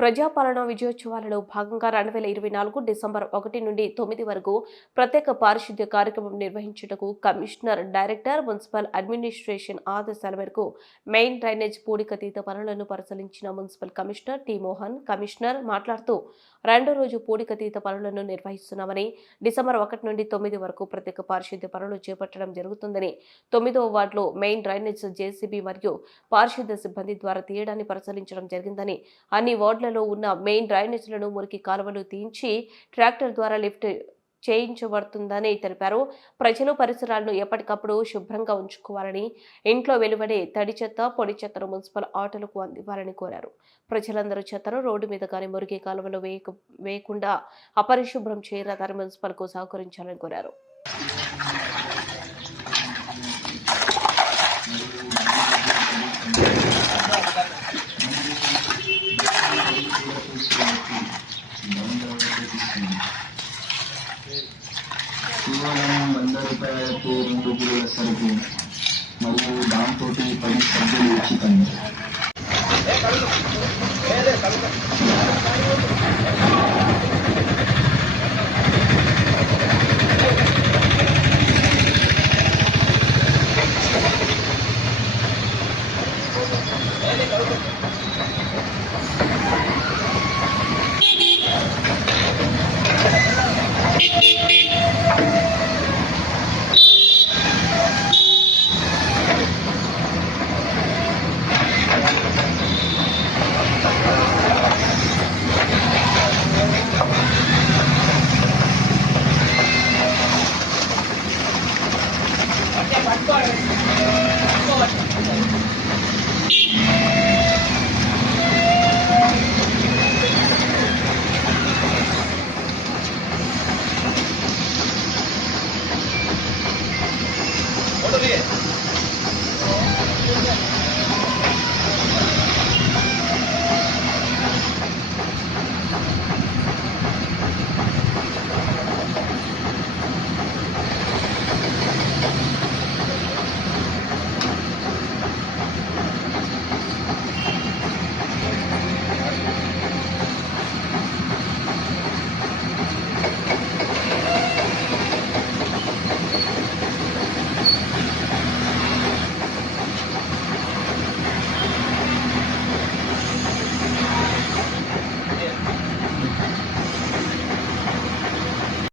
ప్రజాపాలన విజయోత్సవాలలో భాగంగా 2024 డిసెంబర్ 1 నుండి 9 వరకు ప్రత్యేక పారిశుద్ధ్య కార్యక్రమం నిర్వహించుటకు కమిషనర్ డైరెక్టర్ మున్సిపల్ అడ్మినిస్ట్రేషన్ ఆదేశాల మేరకు మెయిన్ డ్రైనేజ్ పూడికతీత పనులను పరిశీలించిన municipal commissioner T Mohan commissioner మాట్లాడుతూ రెండో రోజు పూడికతీత పనులను నిర్వహిస్తున్నామని డిసెంబర్ 1 నుండి 9 వరకు ప్రత్యేక పారిశుద్ధ్య పనులు చేపట్టడం జరుగుతుందని 9వ వార్డులో మెయిన్ డ్రైనేజ్ జేసీబీ మరియు పారిశుద్ధ్య సిబ్బంది ద్వారా తీయడాన్ని పరిశీలించడం జరిగిందని అన్ని వార్డుల ఉన్న మెయిన్ డ్రైనేజీలను మురికి కాలువలు తీయించి ట్రాక్టర్ ద్వారా లిఫ్ట్ చేయించబడుతుందని తెలిపారు. ప్రజలు పరిసరాలను ఎప్పటికప్పుడు శుభ్రంగా ఉంచుకోవాలని, ఇంట్లో వెలువడే తడి చెత్త, పొడి చెత్తను మున్సిపల్ ఆటోలకు అందివ్వాలని కోరారు. ప్రజలందరూ చెత్తను రోడ్డు మీద కానీ మురికి కాలువలు వేయకుండా అపరిశుభ్రం చేయరాదని మున్సిపల్కు సహకరించాలని కోరారు. కేవలం 100 రూపాయలకు 2 కిలోల సరుకు మరియు దాంతో 10 సభ్యులు ఉచితం.